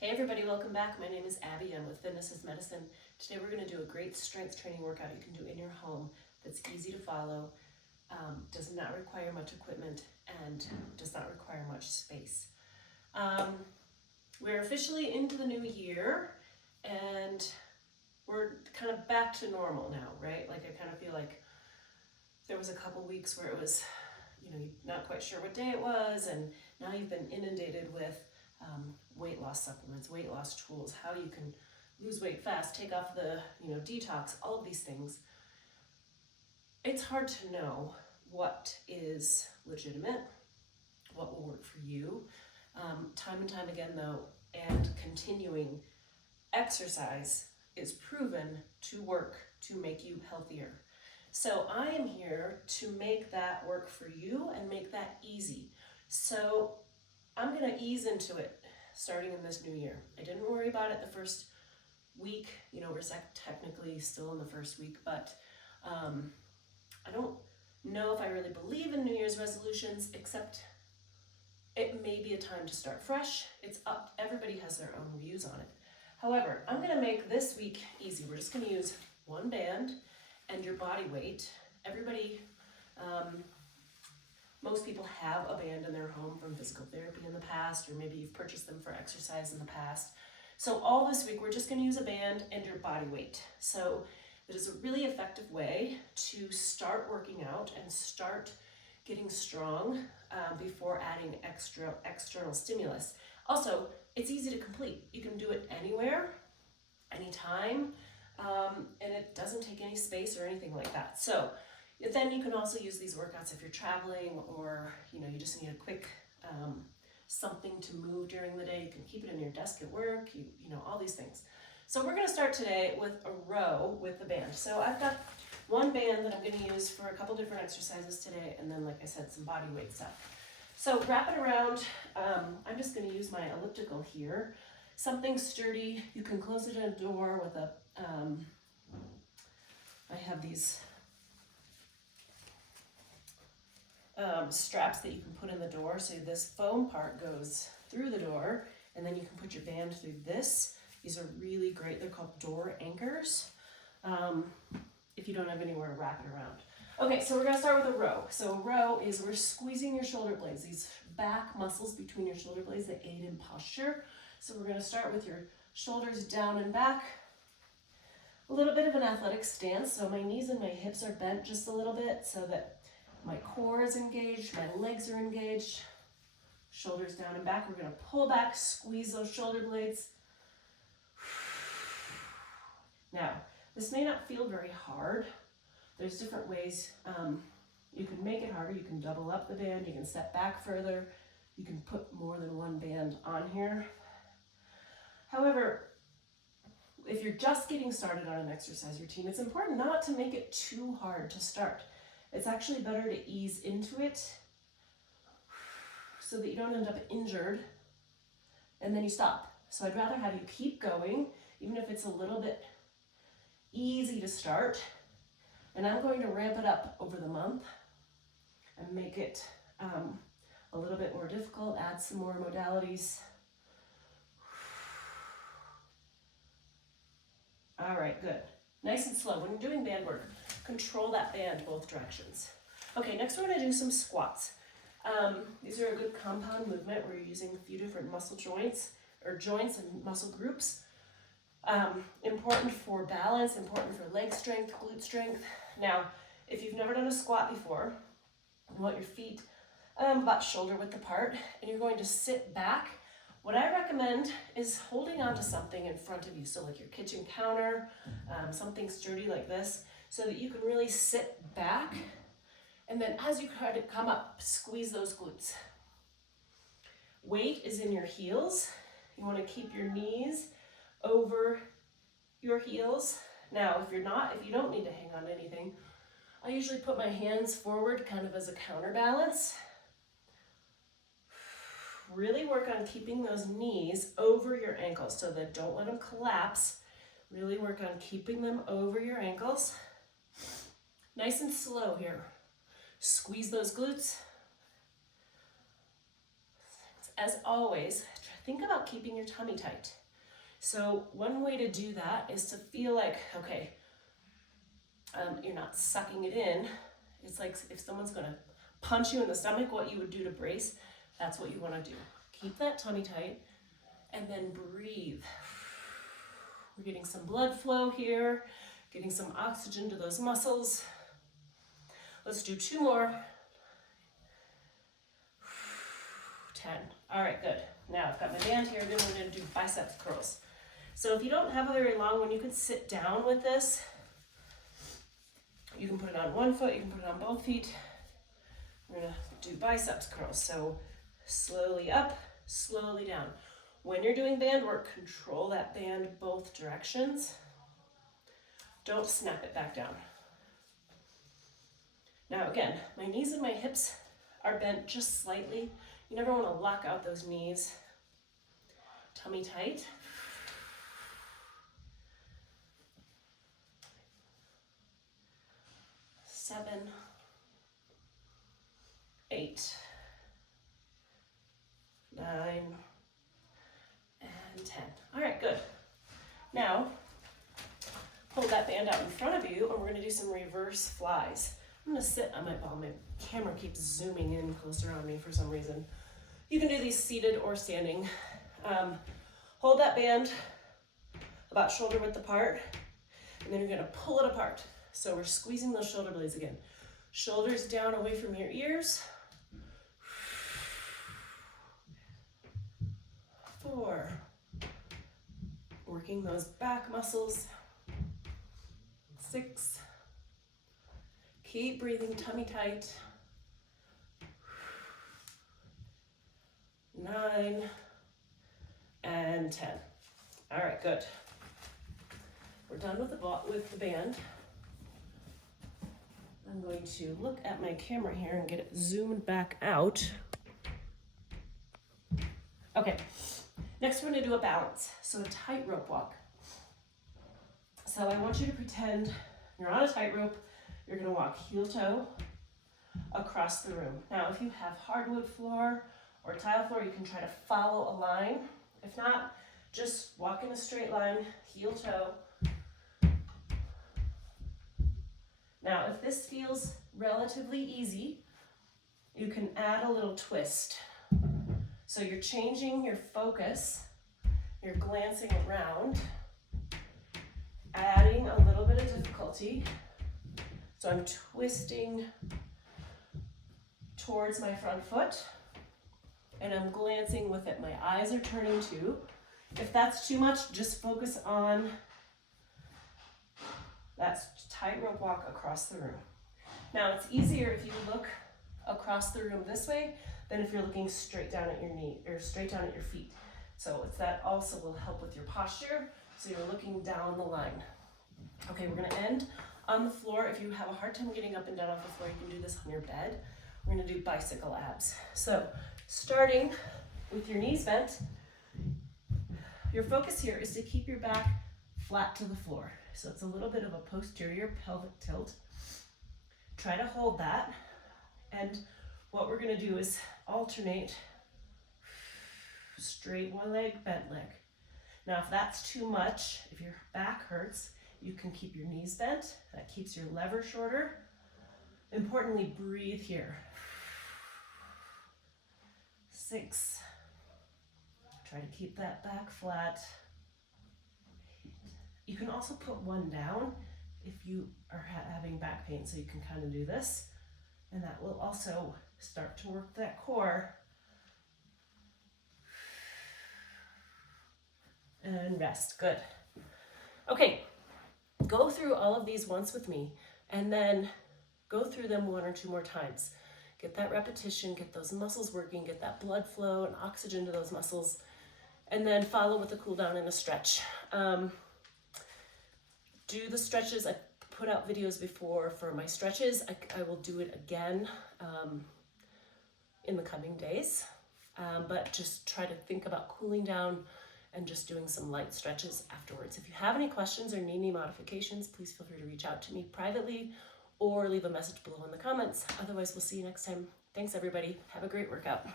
Hey everybody, welcome back. My name is Abby. I'm with Fitness is Medicine. Today we're going to do a great strength training workout you can do in your home that's easy to follow, does not require much equipment, and does not require much space. We're officially into the new year and we're kind of back to normal now, right? Like I kind of feel like there was a couple weeks where it was, you're not quite sure what day it was, and now you've been inundated with weight loss supplements, weight loss tools, how you can lose weight fast, take off the, detox, all of these things. It's hard to know what is legitimate, what will work for you. Time and time again though, and continuing exercise is proven to work to make you healthier. So I am here to make that work for you and make that easy. So I'm going to ease into it starting in this new year. I didn't worry about it the first week. We're technically still in the first week, but I don't know if I really believe in New Year's resolutions, except it may be a time to start fresh. It's up, everybody has their own views on it. However, I'm going to make this week easy. We're just going to use one band and your body weight. Everybody, most people have a band in their home from physical therapy in the past, or maybe you've purchased them for exercise in the past. So all this week, we're just going to use a band and your body weight. So it is a really effective way to start working out and start getting strong before adding external stimulus. Also, it's easy to complete. You can do it anywhere, anytime, and it doesn't take any space or anything like that. So then you can also use these workouts if you're traveling, or you just need a quick something to move during the day. You can keep it in your desk at work, all these things. So we're going to start today with a row with the band. So I've got one band that I'm going to use for a couple different exercises today, and then, like I said, some body weight stuff. So wrap it around. I'm just going to use my elliptical here. Something sturdy. You can close it in a door with a, I have these straps that you can put in the door. So this foam part goes through the door, and then you can put your band through this. These are really great. They're called door anchors. If you don't have anywhere to wrap it around. Okay, so we're gonna start with a row. So a row is we're squeezing your shoulder blades, these back muscles between your shoulder blades that aid in posture. So we're gonna start with your shoulders down and back. A little bit of an athletic stance. So my knees and my hips are bent just a little bit so that my core is engaged, my legs are engaged. Shoulders down and back. We're gonna pull back, squeeze those shoulder blades. Now, this may not feel very hard. There's different ways you can make it harder. You can double up the band, you can step back further, you can put more than one band on here. However, if you're just getting started on an exercise routine, it's important not to make it too hard to start. It's actually better to ease into it so that you don't end up injured and then you stop. So I'd rather have you keep going, even if it's a little bit easy to start. And I'm going to ramp it up over the month and make it a little bit more difficult, add some more modalities. All right, good. Nice and slow. When you're doing band work, control that band both directions. Okay, next we're going to do some squats. These are a good compound movement where you're using a few different muscle joints and muscle groups. Important for balance, important for leg strength, glute strength. Now, if you've never done a squat before, you want your feet about shoulder width apart, and you're going to sit back. What I recommend is holding onto something in front of you, so like your kitchen counter, something sturdy like this, so that you can really sit back, and then as you try to come up, squeeze those glutes. Weight is in your heels. You want to keep your knees over your heels. Now, if you don't need to hang on to anything, I usually put my hands forward kind of as a counterbalance. Really work on keeping those knees over your ankles so that don't let them collapse. Really work on keeping them over your ankles. Nice and slow here. Squeeze those glutes. As always, think about keeping your tummy tight. So one way to do that is to feel like, okay, you're not sucking it in. It's like if someone's gonna punch you in the stomach, what you would do to brace, that's what you wanna do. Keep that tummy tight and then breathe. We're getting some blood flow here, getting some oxygen to those muscles. Let's do 2 more. 10. All right, good. Now I've got my band here, then we're gonna do biceps curls. So if you don't have a very long one, you can sit down with this. You can put it on one foot, you can put it on both feet. We're gonna do biceps curls. So slowly up, slowly down. When you're doing band work, control that band both directions. Don't snap it back down. Now again, my knees and my hips are bent just slightly. You never want to lock out those knees. Tummy tight. 7, 8, 9, and 10. All right, good. Now, hold that band out in front of you, and we're gonna do some reverse flies. I'm gonna sit on my ball. My camera keeps zooming in closer on me for some reason. You can do these seated or standing. Hold that band about shoulder width apart, and then you're gonna pull it apart. So we're squeezing those shoulder blades again. Shoulders down away from your ears. 4. Working those back muscles. 6. Keep breathing, tummy tight. 9 and 10. All right, good. We're done with the band. I'm going to look at my camera here and get it zoomed back out. Okay, next we're gonna do a balance. So a tightrope walk. So I want you to pretend you're on a tightrope. You're gonna walk heel toe across the room. Now, if you have hardwood floor or tile floor, you can try to follow a line. If not, just walk in a straight line, heel toe. Now, if this feels relatively easy, you can add a little twist. So you're changing your focus, you're glancing around, adding a little bit of difficulty. So I'm twisting towards my front foot, and I'm glancing with it. My eyes are turning too. If that's too much, just focus on that tightrope walk across the room. Now it's easier if you look across the room this way than if you're looking straight down at your knee or straight down at your feet. So it's that also will help with your posture. So you're looking down the line. Okay, we're gonna end on the floor. If you have a hard time getting up and down off the floor, you can do this on your bed. We're gonna do bicycle abs. So starting with your knees bent, your focus here is to keep your back flat to the floor. So it's a little bit of a posterior pelvic tilt. Try to hold that. And what we're gonna do is alternate straight one leg, bent leg. Now, if that's too much, if your back hurts, you can keep your knees bent. That keeps your lever shorter. Importantly, breathe here. 6. Try to keep that back flat. 8. You can also put one down if you are having back pain, so you can kind of do this, and that will also start to work that core. And rest. Good. Okay, go through all of these once with me, and then go through them 1 or 2 more times. Get that repetition, get those muscles working, get that blood flow and oxygen to those muscles, and then follow with a cool down and a stretch. Do the stretches. I put out videos before for my stretches. I will do it again in the coming days, but just try to think about cooling down and just doing some light stretches afterwards. If you have any questions or need any modifications, please feel free to reach out to me privately or leave a message below in the comments. Otherwise, we'll see you next time. Thanks, everybody. Have a great workout.